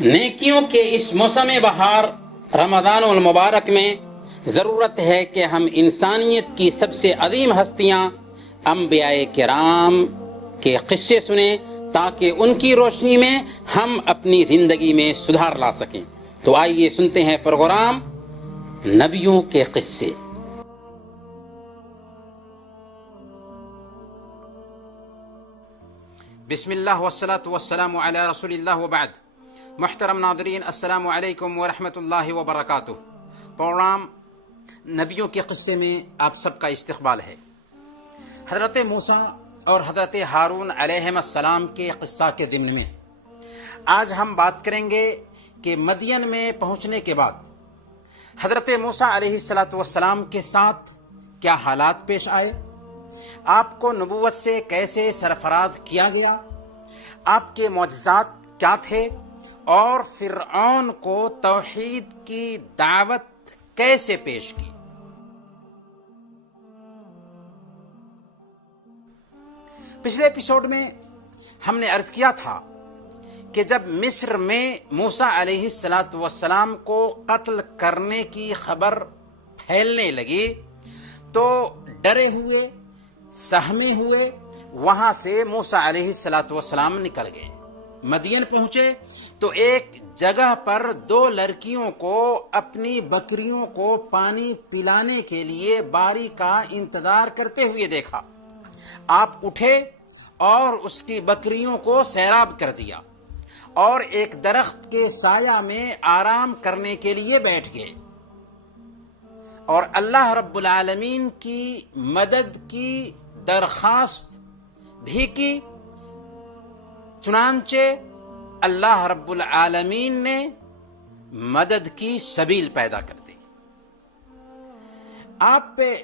نیکیوں کے اس موسم بہار رمضان المبارک میں ضرورت ہے کہ ہم انسانیت کی سب سے عظیم ہستیاں انبیاء کرام کے قصے سنیں تاکہ ان کی روشنی میں ہم اپنی زندگی میں سدھار لا سکیں۔ تو آئیے سنتے ہیں پروگرام نبیوں کے قصے۔ بسم اللہ والصلاة والسلام علی رسول اللہ وبعد۔ محترم ناظرین، السلام علیکم ورحمۃ اللہ وبرکاتہ۔ پروگرام نبیوں کے قصے میں آپ سب کا استقبال ہے۔ حضرت موسیٰ اور حضرت ہارون علیہم السلام کے قصہ کے ضمن میں آج ہم بات کریں گے کہ مدین میں پہنچنے کے بعد حضرت موسیٰ علیہ السلام کے ساتھ کیا حالات پیش آئے، آپ کو نبوت سے کیسے سرفراز کیا گیا، آپ کے معجزات کیا تھے، اور فرعون کو توحید کی دعوت کیسے پیش کی۔ پچھلے ایپیسوڈ میں ہم نے عرض کیا تھا کہ جب مصر میں موسیٰ علیہ السلام کو قتل کرنے کی خبر پھیلنے لگی تو ڈرے ہوئے سہمے ہوئے وہاں سے موسیٰ علیہ السلام نکل گئے۔ مدین پہنچے تو ایک جگہ پر دو لڑکیوں کو اپنی بکریوں کو پانی پلانے کے لیے باری کا انتظار کرتے ہوئے دیکھا۔ آپ اٹھے اور اس کی بکریوں کو سیراب کر دیا اور ایک درخت کے سایہ میں آرام کرنے کے لیے بیٹھ گئے اور اللہ رب العالمین کی مدد کی درخواست بھی کی۔ چنانچہ اللہ رب العالمین نے مدد کی سبیل پیدا کر دی۔ آپ پہ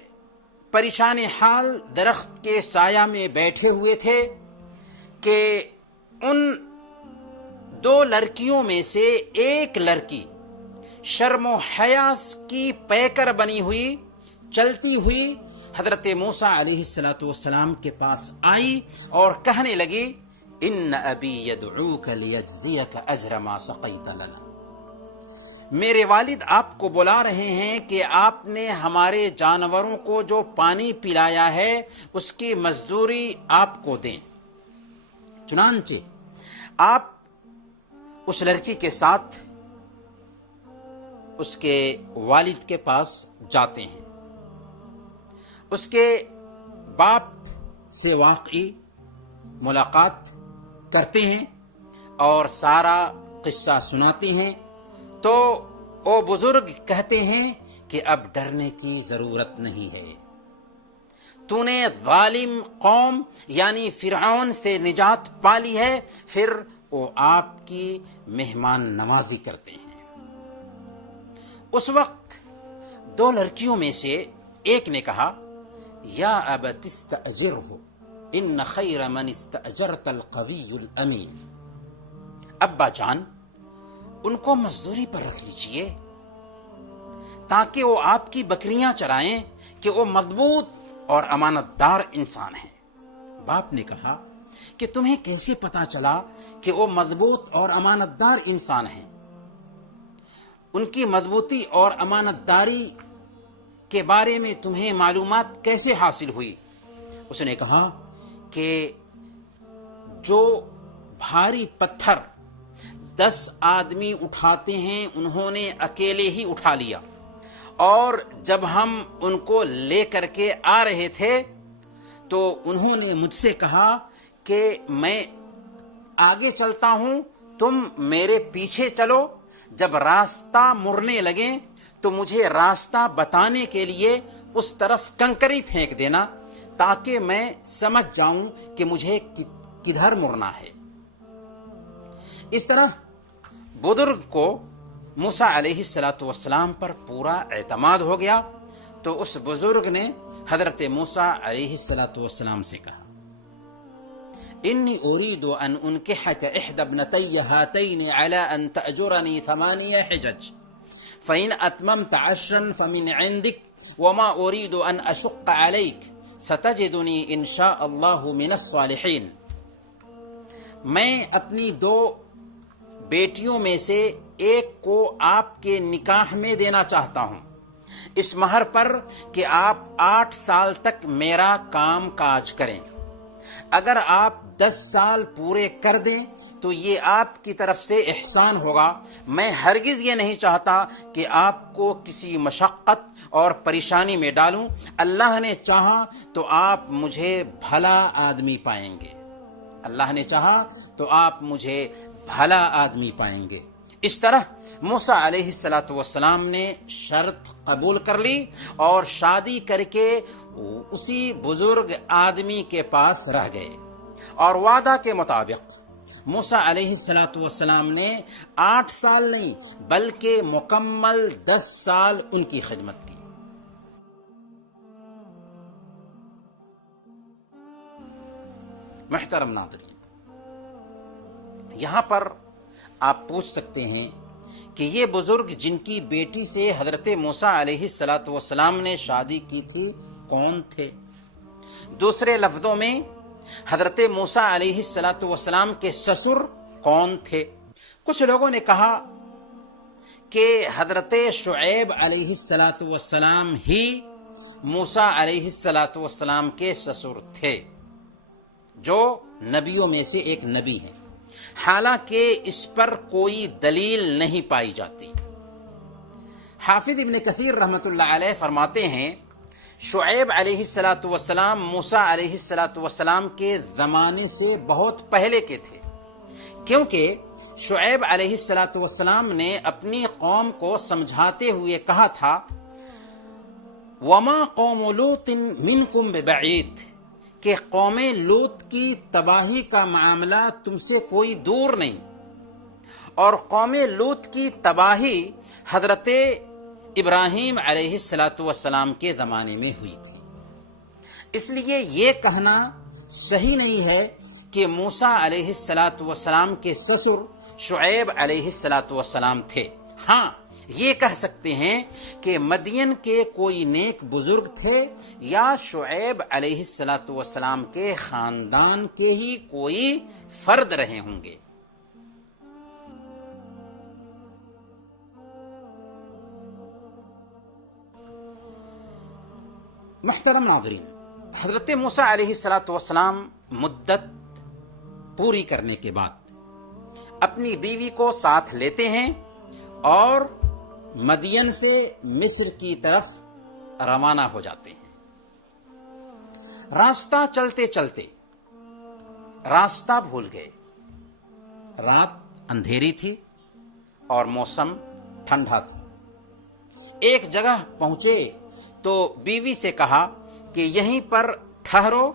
پریشان حال درخت کے سایہ میں بیٹھے ہوئے تھے کہ ان دو لڑکیوں میں سے ایک لڑکی شرم و حیا کی پیکر بنی ہوئی چلتی ہوئی حضرت موسیٰ علیہ السلام کے پاس آئی اور کہنے لگی، ان ابی یدعوک لیجزیک اجر ما سقیت لنا۔ میرے والد آپ کو بلا رہے ہیں کہ آپ نے ہمارے جانوروں کو جو پانی پلایا ہے اس کی مزدوری آپ کو دیں۔ چنانچہ آپ اس لڑکی کے ساتھ اس کے والد کے پاس جاتے ہیں، اس کے باپ سے واقعی ملاقات کرتے ہیں اور سارا قصہ سناتے ہیں تو وہ بزرگ کہتے ہیں کہ اب ڈرنے کی ضرورت نہیں ہے، تو نے ظالم قوم یعنی فرعون سے نجات پالی ہے۔ پھر وہ آپ کی مہمان نوازی کرتے ہیں۔ اس وقت دو لڑکیوں میں سے ایک نے کہا، یا ابت استأجرہ ان خیر من استأجرت القوی الامین۔ ابا جان، ان کو مزدوری پر رکھ لیجئے تاکہ وہ آپ کی بکریاں چرائیں کہ وہ مضبوط اور امانت دار انسان ہیں۔ باپ نے کہا کہ تمہیں کیسے پتا چلا کہ وہ مضبوط اور امانت دار انسان ہیں؟ ان کی مضبوطی اور امانت داری کے بارے میں تمہیں معلومات کیسے حاصل ہوئی؟ اس نے کہا کہ جو بھاری پتھر 10 آدمی اٹھاتے ہیں انہوں نے اکیلے ہی اٹھا لیا، اور جب ہم ان کو لے کر کے آ رہے تھے تو انہوں نے مجھ سے کہا کہ میں آگے چلتا ہوں، تم میرے پیچھے چلو، جب راستہ مڑنے لگیں تو مجھے راستہ بتانے کے لیے اس طرف کنکری پھینک دینا تاکہ میں سمجھ جاؤں کہ مجھے کدھر مڑنا ہے۔ اس طرح بزرگ کو موسیٰ علیہ السلام پر پورا اعتماد ہو گیا تو اس بزرگ نے حضرت موسیٰ علیہ السلام سے کہا، انی اريد ان انکحک احدی ابنتی ہاتین علی ان تأجرنی 8 حجج فإن اتممت 10 فمن عندک وما اريد ان اشق علیک ستجدنی ان شاء اللہ من الصالحین۔ میں اپنی 2 بیٹیوں میں سے ایک کو آپ کے نکاح میں دینا چاہتا ہوں، اس مہر پر کہ آپ 8 سال تک میرا کام کاج کریں۔ اگر آپ 10 سال پورے کر دیں تو یہ آپ کی طرف سے احسان ہوگا۔ میں ہرگز یہ نہیں چاہتا کہ آپ کو کسی مشقت اور پریشانی میں ڈالوں۔ اللہ نے چاہا تو آپ مجھے بھلا آدمی پائیں گے، اللہ نے چاہا تو آپ مجھے بھلا آدمی پائیں گے۔ اس طرح موسیٰ علیہ السلام نے شرط قبول کر لی اور شادی کر کے اسی بزرگ آدمی کے پاس رہ گئے، اور وعدہ کے مطابق موسیٰ علیہ السلام نے 8 سال نہیں بلکہ مکمل 10 سال ان کی خدمت کی۔ محترم ناظرین، یہاں پر آپ پوچھ سکتے ہیں کہ یہ بزرگ جن کی بیٹی سے حضرت موسیٰ علیہ السلام نے شادی کی تھی کون تھے؟ دوسرے لفظوں میں حضرت موسیٰ علیہ السلام کے سسر کون تھے؟ کچھ لوگوں نے کہا کہ حضرت شعیب علیہ السلام ہی موسیٰ علیہ السلام کے سسر تھے، جو نبیوں میں سے ایک نبی ہیں، حالانکہ اس پر کوئی دلیل نہیں پائی جاتی۔ حافظ ابن کثیر رحمۃ اللہ علیہ فرماتے ہیں شعیب علیہ السلام موسیٰ علیہ السلام کے زمانے سے بہت پہلے کے تھے، کیونکہ شعیب علیہ السلام نے اپنی قوم کو سمجھاتے ہوئے کہا تھا وَمَا قَوْمُ لُوطٍ مِّنْكُمْ بِبَعِيدٍ، کہ قوم لوط کی تباہی کا معاملہ تم سے کوئی دور نہیں، اور قوم لوط کی تباہی حضرت ابراہیم علیہ السلام کے زمانے میں ہوئی تھی۔ اس لیے یہ کہنا صحیح نہیں ہے کہ موسیٰ علیہ السلام کے سسر شعیب علیہ السلام تھے۔ ہاں، یہ کہہ سکتے ہیں کہ مدین کے کوئی نیک بزرگ تھے یا شعیب علیہ السلام کے خاندان کے ہی کوئی فرد رہے ہوں گے۔ محترم ناظرین، حضرت موسیٰ علیہ السلام مدت پوری کرنے کے بعد اپنی بیوی کو ساتھ لیتے ہیں اور مدین سے مصر کی طرف روانہ ہو جاتے ہیں۔ راستہ چلتے چلتے راستہ بھول گئے، رات اندھیری تھی اور موسم ٹھنڈا تھا۔ ایک جگہ پہنچے تو بیوی سے کہا کہ یہیں پر ٹھہرو،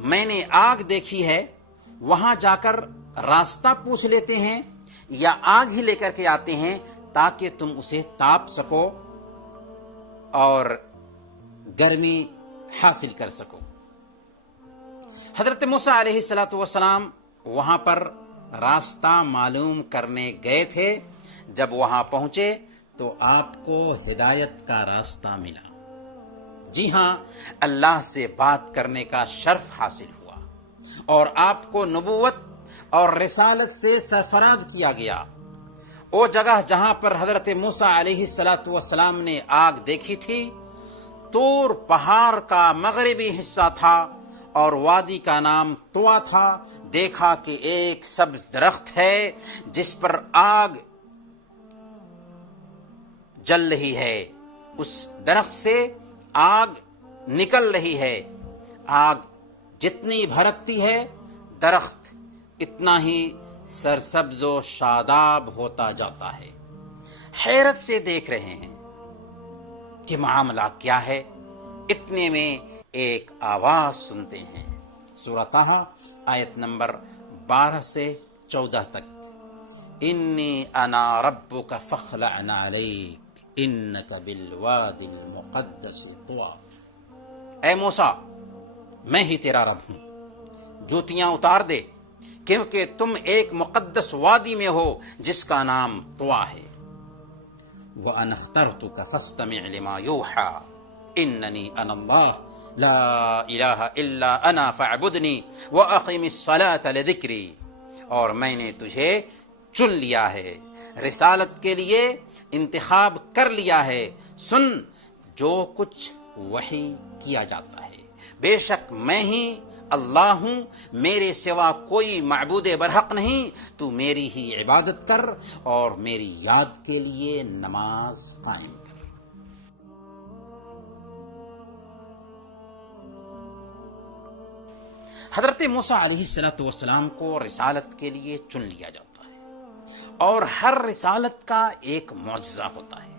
میں نے آگ دیکھی ہے، وہاں جا کر راستہ پوچھ لیتے ہیں یا آگ ہی لے کر کے آتے ہیں تاکہ تم اسے تاپ سکو اور گرمی حاصل کر سکو۔ حضرت موسیٰ علیہ السلام وہاں پر راستہ معلوم کرنے گئے تھے۔ جب وہاں پہنچے تو آپ کو ہدایت کا راستہ ملا۔ جی ہاں، اللہ سے بات کرنے کا شرف حاصل ہوا اور آپ کو نبوت اور رسالت سے سرفراز کیا گیا۔ وہ جگہ جہاں پر حضرت موسیٰ علیہ السلام نے آگ دیکھی تھی، طور پہاڑ کا مغربی حصہ تھا اور وادی کا نام طوا تھا۔ دیکھا کہ ایک سبز درخت ہے جس پر آگ جل رہی ہے، اس درخت سے آگ نکل رہی ہے۔ آگ جتنی بھڑکتی ہے درخت اتنا ہی سرسبز و شاداب ہوتا جاتا ہے۔ حیرت سے دیکھ رہے ہیں کہ معاملہ کیا ہے۔ اتنے میں ایک آواز سنتے ہیں، سورہ طٰہٰ آیت نمبر 12 سے 14 تک۔ انی انا ربک فاخلع نعلیک انک بالوادی المقدس طویٰ۔ اے موسیٰ، میں ہی تیرا رب ہوں، جوتیاں اتار دے کیونکہ تم ایک مقدس وادی میں ہو جس کا نام طوا ہے۔ وَأَنَا اخْتَرْتُكَ فَاسْتَمِعْ لِمَا يُوحَىٰ إِنَّنِي أَنَا اللَّهُ لَا إِلَٰهَ إِلَّا أَنَا فَاعْبُدْنِي وَأَقِمِ الصَّلَاةَ لِذِكْرِي۔ اور میں نے تجھے چن لیا ہے، رسالت کے لیے انتخاب کر لیا ہے۔ سن جو کچھ وحی کیا جاتا ہے، بے شک میں ہی اللہ ہوں، میرے سوا کوئی معبود برحق نہیں، تو میری ہی عبادت کر اور میری یاد کے لیے نماز قائم کر۔ حضرت موسیٰ علیہ السلام کو رسالت کے لیے چن لیا جاتا ہے، اور ہر رسالت کا ایک معجزہ ہوتا ہے۔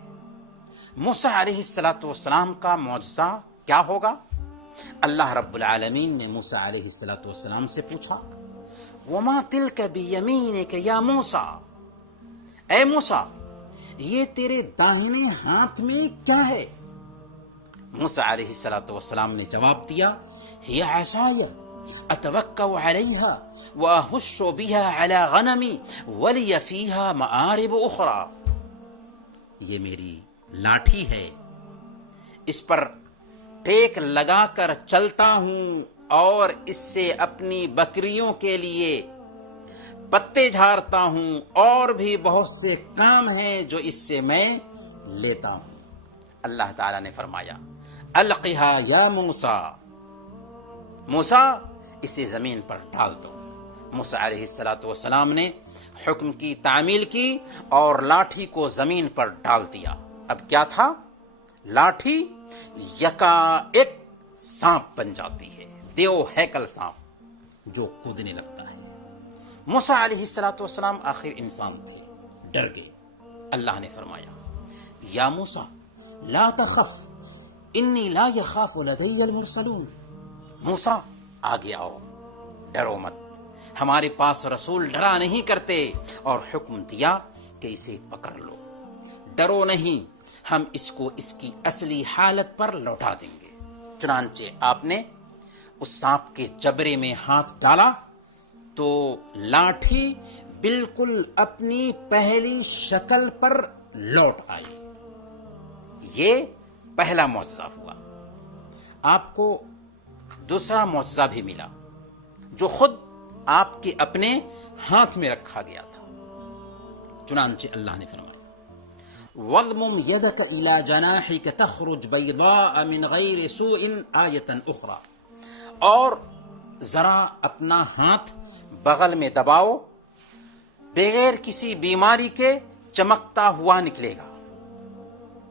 موسیٰ علیہ السلام کا معجزہ کیا ہوگا؟ اللہ رب العالمین نے موسیٰ علیہ السلام سے پوچھا، وَمَا تِلْكَ بِيَمِينِكَ يَا موسیٰ، اے موسیٰ یہ تیرے داہنے ہاتھ میں کیا ہے؟ موسیٰ علیہ السلام نے جواب دیا، ہِیَ عَصَایَ أَتَوَكَّأُ عَلَيْهَا وَأَهُشُّ بِهَا عَلَى غَنَمِي وَلِيَ فِيهَا مَآرِبُ أُخْرَى، یہ میری لاٹھی ہے، اس پر ٹیک لگا کر چلتا ہوں اور اس سے اپنی بکریوں کے لیے پتے جھاڑتا ہوں، اور بھی بہت سے کام ہیں جو اس سے میں لیتا ہوں۔ اللہ تعالیٰ نے فرمایا، القھا یا موسیٰ، موسیٰ اسے زمین پر ڈال دو۔ موسیٰ علیہ السلام نے حکم کی تعمیل کی اور لاٹھی کو زمین پر ڈال دیا۔ اب کیا تھا؟ لاٹھی یکا ایک سانپ بن جاتی ہے، دیو ہیکل سانپ جو کودنے لگتا ہے۔ موسیٰ علیہ السلام آخر انسان تھے، ڈر گئے۔ اللہ نے فرمایا، یا موسیٰ لا تخف انی لا یخاف لدی المرسلون، موسیٰ آگے آؤ، ڈرو مت، ہمارے پاس رسول ڈرا نہیں کرتے، اور حکم دیا کہ اسے پکڑ لو، ڈرو نہیں، ہم اس کو اس کی اصلی حالت پر لوٹا دیں گے۔ چنانچہ آپ نے اس سانپ کے جبڑے میں ہاتھ ڈالا تو لاٹھی بالکل اپنی پہلی شکل پر لوٹ آئی۔ یہ پہلا معجزہ ہوا۔ آپ کو دوسرا معجزہ بھی ملا جو خود آپ کے اپنے ہاتھ میں رکھا گیا تھا۔ چنانچہ اللہ نے فرمایا، وَاضْمُمْ يَدَكَ إِلَى جَنَاحِكَ تَخْرُجْ بَيْضَاءَ مِنْ غَيْرِ سُوءٍ آیَةً أُخْرَى، اور ذرا اپنا ہاتھ بغل میں دباؤ، بغیر کسی بیماری کے چمکتا ہوا نکلے گا،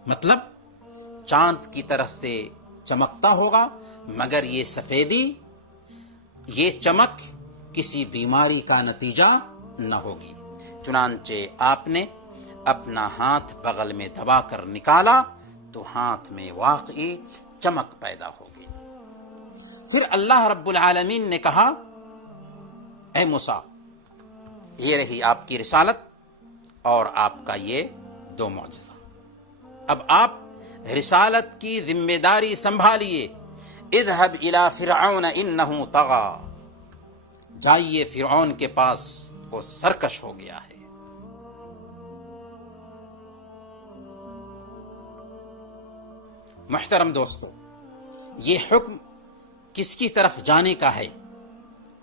مطلب چاند کی طرح سے چمکتا ہوگا، مگر یہ سفیدی، یہ چمک کسی بیماری کا نتیجہ نہ ہوگی۔ چنانچہ آپ نے اپنا ہاتھ بغل میں دبا کر نکالا تو ہاتھ میں واقعی چمک پیدا ہو گئی۔ پھر اللہ رب العالمین نے کہا، اے موسیٰ یہ رہی آپ کی رسالت اور آپ کا یہ دو معجزہ، اب آپ رسالت کی ذمہ داری سنبھالیے۔ اذهب الى فرعون انه طغى، جائیے فرعون کے پاس، وہ سرکش ہو گیا ہے۔ محترم دوستو، یہ حکم کس کی طرف جانے کا ہے؟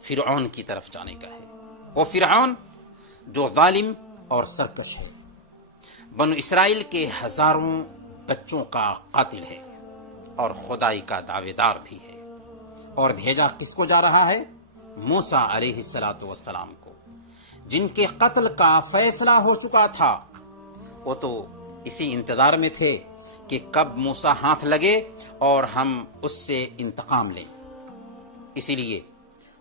فرعون کی طرف جانے کا ہے۔ وہ فرعون جو ظالم اور سرکش ہے، بنو اسرائیل کے ہزاروں بچوں کا قاتل ہے اور خدائی کا دعوے دار بھی ہے، اور بھیجا کس کو جا رہا ہے؟ موسیٰ علیہ السلام کو، جن کے قتل کا فیصلہ ہو چکا تھا۔ وہ تو اسی انتظار میں تھے کہ کب موسیٰ ہاتھ لگے اور ہم اس سے انتقام لیں۔ اسی لیے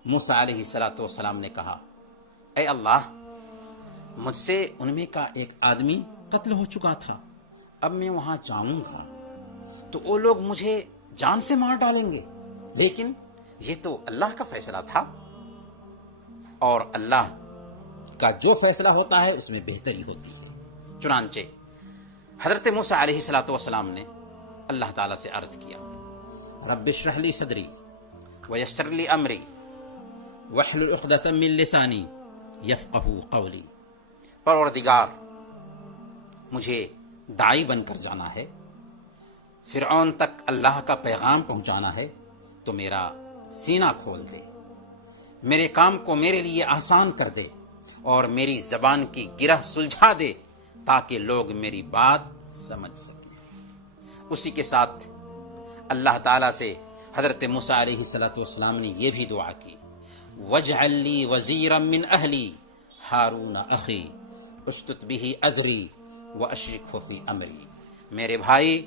موسیٰ علیہ السلام نے کہا، اے اللہ، مجھ سے ان میں کا ایک آدمی قتل ہو چکا تھا، اب میں وہاں جاؤں گا تو وہ لوگ مجھے جان سے مار ڈالیں گے، لیکن یہ تو اللہ کا فیصلہ تھا، اور اللہ کا جو فیصلہ ہوتا ہے اس میں بہتری ہوتی ہے۔ چنانچہ حضرت موسیٰ علیہ السلام نے اللہ تعالیٰ سے عرض کیا، رب اشرح لی صدری ویسر لی امری واحلل عقدۃ من لسانی یفقہوا قولی، پروردگار مجھے داعی بن کر جانا ہے، فرعون تک اللہ کا پیغام پہنچانا ہے، تو میرا سینہ کھول دے، میرے کام کو میرے لیے آسان کر دے، اور میری زبان کی گرہ سلجھا دے تاکہ لوگ میری بات سمجھ سکیں۔ اسی کے ساتھ اللہ تعالیٰ سے حضرت موسیٰ علیہ السلام نے یہ بھی دعا کی، وَاجْعَلْ لِي وَزِيرًا مِّنْ أَهْلِي هَارُونَ أَخِي اشْدُدْ بِهِ أَزْرِي وَأَشْرِكْهُ فِي أَمْرِي، میرے بھائی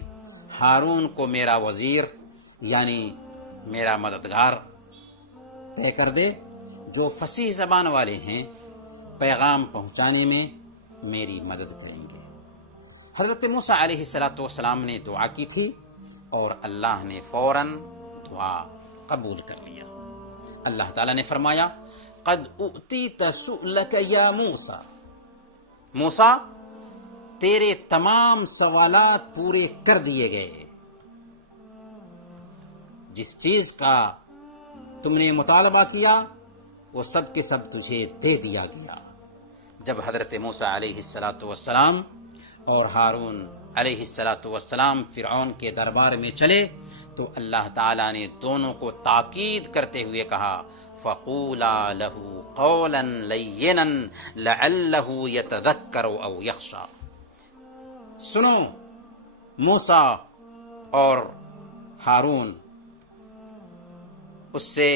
ہارون کو میرا وزیر یعنی میرا مددگار طے کر دے، جو فصیح زبان والے ہیں، پیغام پہنچانے میں میری مدد کریں گے۔ حضرت موسیٰ علیہ السلام نے دعا کی تھی اور اللہ نے فوراً دعا قبول کر لیا۔ اللہ تعالیٰ نے فرمایا، قد اؤتیت سؤلک یا موسیٰ، موسیٰ تیرے تمام سوالات پورے کر دیے گئے، جس چیز کا تم نے مطالبہ کیا وہ سب کے سب تجھے دے دیا گیا۔ جب حضرت موسیٰ علیہ السلام اور ہارون علیہ السلام فرعون کے دربار میں چلے تو اللہ تعالیٰ نے دونوں کو تاکید کرتے ہوئے کہا، فَقُولَا لَهُ قَوْلًا لَيِّنًا لَعَلَّهُ يَتَذَكَّرُ أَوْ يَخْشَىٰ، سنو موسیٰ اور ہارون، اس سے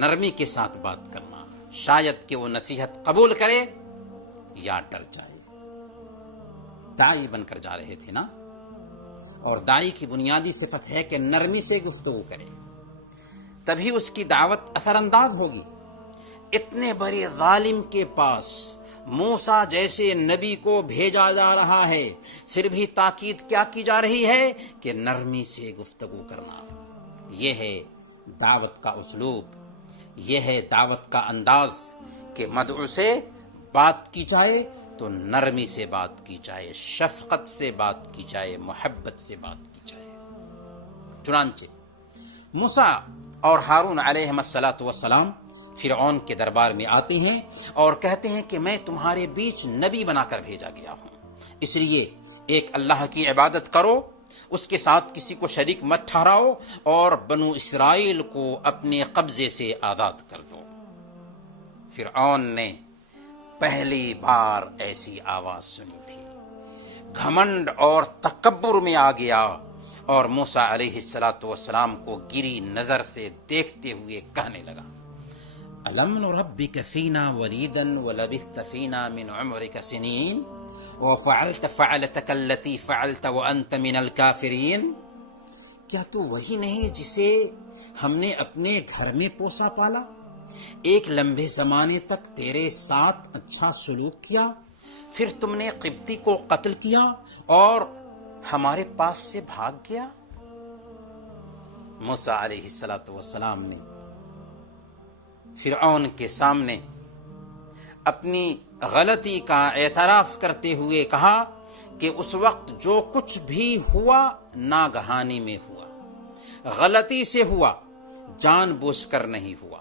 نرمی کے ساتھ بات کرنا، شاید کہ وہ نصیحت قبول کرے یا ڈر جائے۔ داعی بن کر جا رہے تھے نا، اور داعی کی بنیادی صفت ہے کہ نرمی سے گفتگو کرے، تبھی اس کی دعوت اثر انداز ہوگی۔ اتنے بڑے ظالم کے پاس موسیٰ جیسے نبی کو بھیجا جا رہا ہے، پھر بھی تاکید کیا کی جا رہی ہے کہ نرمی سے گفتگو کرنا۔ یہ ہے دعوت کا اسلوب، یہ ہے دعوت کا انداز کہ مدعو سے بات کی جائے تو نرمی سے بات کی جائے، شفقت سے بات کی جائے، محبت سے بات کی جائے۔ چنانچہ موسیٰ اور ہارون علیہ السلام فرعون کے دربار میں آتے ہیں اور کہتے ہیں کہ میں تمہارے بیچ نبی بنا کر بھیجا گیا ہوں، اس لیے ایک اللہ کی عبادت کرو، اس کے ساتھ کسی کو شریک مت ٹھہراؤ اور بنو اسرائیل کو اپنے قبضے سے آزاد کر دو۔ فرعون نے پہلی بار ایسی آواز سنی تھی، گھمنڈ اور تکبر میں آ گیا اور موسیٰ علیہ السلام کو گری نظر سے دیکھتے ہوئے کہنے لگا، أَلَمْ نُرَبِّكَ فِينَا وَلِيدًا وَلَبِثْتَ فِينَا مِنْ عُمْرِكَ سِنِينَ وَفَعَلْتَ فَعْلَتَكَ الَّتِي فَعَلْتَ وَأَنْتَ مِنَ الْكَافِرِينَ، کیا تو وہی نہیں جسے ہم نے اپنے گھر میں پوسا پالا، ایک لمبے زمانے تک تیرے ساتھ اچھا سلوک کیا، پھر تم نے قبطی کو قتل کیا اور ہمارے پاس سے بھاگ گیا؟ موسیٰ علیہ السلام نے فرعون کے سامنے اپنی غلطی کا اعتراف کرتے ہوئے کہا کہ اس وقت جو کچھ بھی ہوا ناگہانی میں ہوا، غلطی سے ہوا، جان بوجھ کر نہیں ہوا،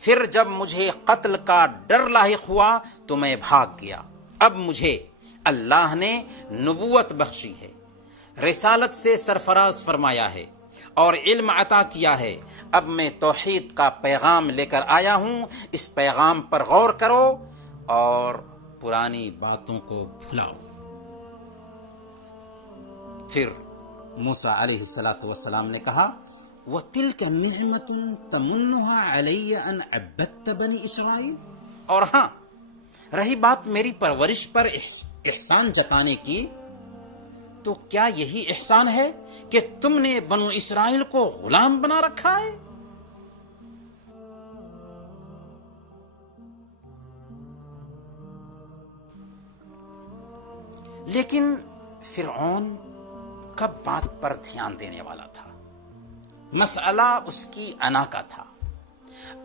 پھر جب مجھے قتل کا ڈر لاحق ہوا تو میں بھاگ گیا، اب مجھے اللہ نے نبوت بخشی ہے، رسالت سے سرفراز فرمایا ہے اور علم عطا کیا ہے، اب میں توحید کا پیغام لے کر آیا ہوں، اس پیغام پر غور کرو اور پرانی باتوں کو بھلاؤ۔ پھر موسیٰ علیہ السلام نے کہا، وَتِلْكَ نِعْمَةٌ تَمُنُّهَا عَلَيَّ أَنْ عَبَّدْتَ بَنِي إِسْرَائِيلَ، اور ہاں رہی بات میری پرورش پر احسان جتانے کی، تو کیا یہی احسان ہے کہ تم نے بنو اسرائیل کو غلام بنا رکھا ہے؟ لیکن فرعون کب بات پر دھیان دینے والا تھا؟ مسئلہ اس کی انا کا تھا۔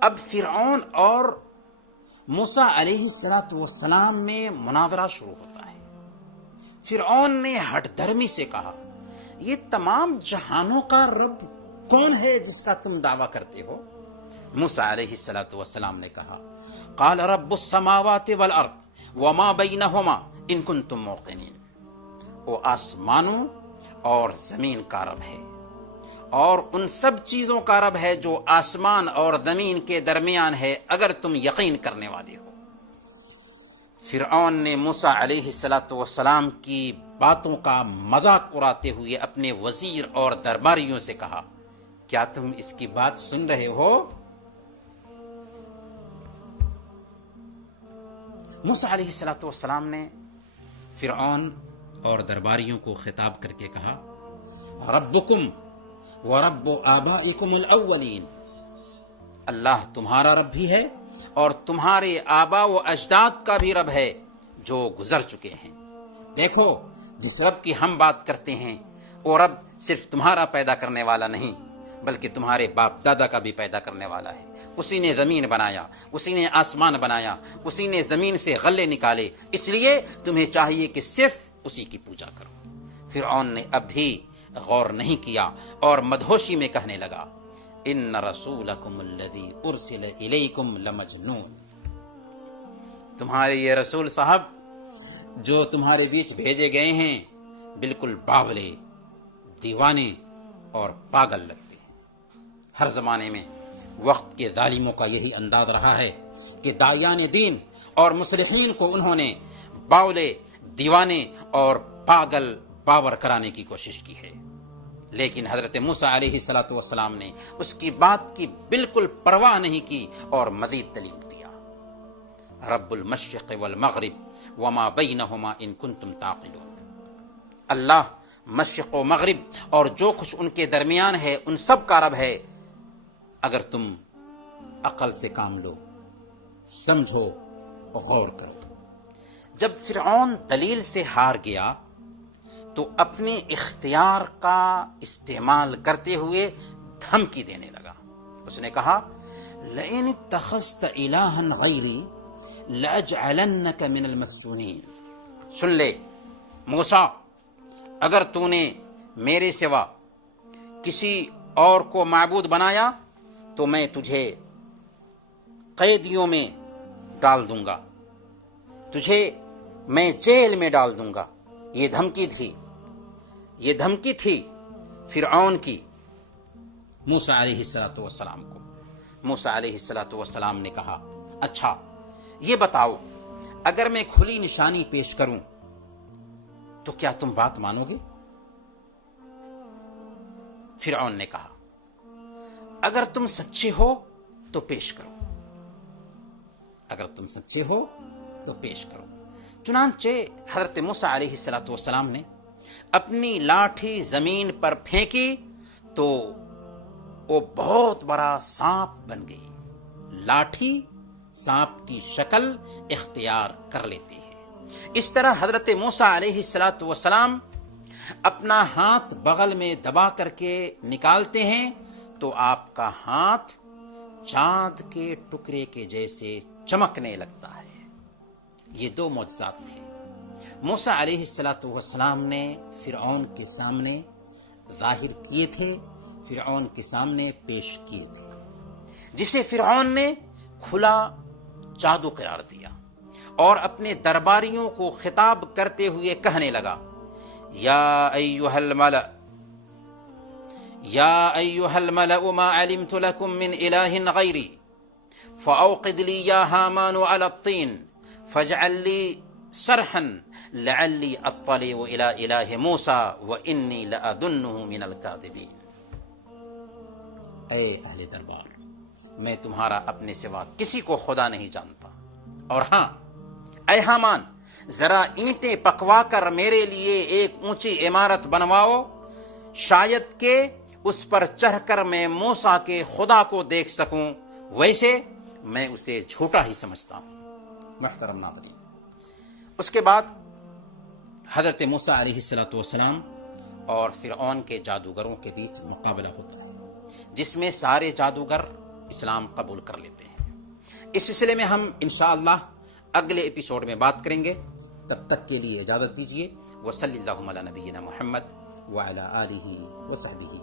اب فرعون اور موسیٰ علیہ السلام میں مناظرہ شروع ہوتا ہے۔ فرعون نے ہٹ دھرمی سے کہا، یہ تمام جہانوں کا رب کون ہے جس کا تم دعویٰ کرتے ہو؟ موسیٰ علیہ السلام نے کہا، قال رب السماوات والارض وما بینہما ان کنتم موقنین، وہ آسمانوں اور زمین کا رب ہے اور ان سب چیزوں کا رب ہے جو آسمان اور زمین کے درمیان ہے، اگر تم یقین کرنے والے ہو۔ فرعون نے موسیٰ علیہ السلام کی باتوں کا مذاق اڑاتے ہوئے اپنے وزیر اور درباریوں سے کہا، کیا تم اس کی بات سن رہے ہو؟ موسیٰ علیہ السلام نے فرعون اور درباریوں کو خطاب کر کے کہا، ربکم ورب آبائکم الاولین، اللہ تمہارا رب بھی ہے اور تمہارے آبا و اجداد کا بھی رب ہے جو گزر چکے ہیں۔ دیکھو، جس رب کی ہم بات کرتے ہیں وہ رب صرف تمہارا پیدا کرنے والا نہیں بلکہ تمہارے باپ دادا کا بھی پیدا کرنے والا ہے۔ اسی نے زمین بنایا، اسی نے آسمان بنایا، اسی نے زمین سے غلے نکالے، اس لیے تمہیں چاہیے کہ صرف اسی کی پوجا کرو۔ فرعون نے اب بھی غور نہیں کیا اور مدہوشی میں کہنے لگا، ان رسولکم الذی ارسل الیکم لمجنون، تمہارے یہ رسول صاحب جو تمہارے بیچ بھیجے گئے ہیں بالکل باولے، دیوانے اور پاگل لگتے ہیں۔ ہر زمانے میں وقت کے ظالموں کا یہی انداز رہا ہے کہ داعیان دین اور مصلحین کو انہوں نے باولے، دیوانے اور پاگل باور کرانے کی کوشش کی ہے، لیکن حضرت موسیٰ علیہ السلام نے اس کی بات کی بالکل پرواہ نہیں کی اور مزید دلیل دیا، رب المشرق والمغرب وما بینہما ان کنتم تعقلون، اللہ مشرق و مغرب اور جو کچھ ان کے درمیان ہے ان سب کا رب ہے، اگر تم عقل سے کام لو، سمجھو، غور کرو۔ جب فرعون دلیل سے ہار گیا تو اپنے اختیار کا استعمال کرتے ہوئے دھمکی دینے لگا۔ اس نے کہا، لئن اتخذت الہا غیری لاجعلنک من المسجونین، سن لے موسیٰ، اگر تو نے میرے سوا کسی اور کو معبود بنایا تو میں تجھے قیدیوں میں ڈال دوں گا، تجھے میں جیل میں ڈال دوں گا۔ یہ دھمکی تھی فرعون کی موسیٰ علیہ السلام کو۔ موسیٰ علیہ السلام نے کہا، اچھا یہ بتاؤ، اگر میں کھلی نشانی پیش کروں تو کیا تم بات مانو گے؟ فرعون نے کہا، اگر تم سچے ہو تو پیش کرو، اگر تم سچے ہو تو پیش کرو۔ چنانچہ حضرت موسیٰ علیہ السلام نے اپنی لاٹھی زمین پر پھینکی تو وہ بہت بڑا سانپ بن گئی۔ لاٹھی سانپ کی شکل اختیار کر لیتی ہے۔ اس طرح حضرت موسیٰ علیہ السلام اپنا ہاتھ بغل میں دبا کر کے نکالتے ہیں تو آپ کا ہاتھ چاند کے ٹکڑے کے جیسے چمکنے لگتا ہے۔ یہ دو معجزات تھے موسیٰ علیہ السلام نے فرعون کے سامنے ظاہر کیے تھے، فرعون کے سامنے پیش کیے تھے، جسے فرعون نے کھلا جادو قرار دیا اور اپنے درباریوں کو خطاب کرتے ہوئے کہنے لگا، یا ایھا الملأ ما علمت لکم من الہ غیری فاوقد لی یا ہامان علی الطین فاجعل لی صرحا لعلی اطلع الی الہ موسیٰ وانی لأظنہ من الکاذبین۔ اے اہل دربار، میں تمہارا اپنے سوا کسی کو خدا نہیں جانتا، اور ہاں اے حامان، ذرا اینٹیں پکوا کر میرے لیے ایک اونچی عمارت بنواؤ، شاید کہ اس پر چڑھ کر میں موسیٰ کے خدا کو دیکھ سکوں، ویسے میں اسے جھوٹا ہی سمجھتا ہوں۔ محترم ناظرین، اس کے بعد حضرت موسیٰ علیہ السلام اور فرعون کے جادوگروں کے بیچ مقابلہ ہوتا ہے، جس میں سارے جادوگر اسلام قبول کر لیتے ہیں۔ اس سلسلے میں ہم انشاءاللہ اگلے ایپیسوڈ میں بات کریں گے۔ تب تک کے لیے اجازت دیجیے۔ وصلی اللہ علی نبینا محمد وعلی آلہ وصحبہ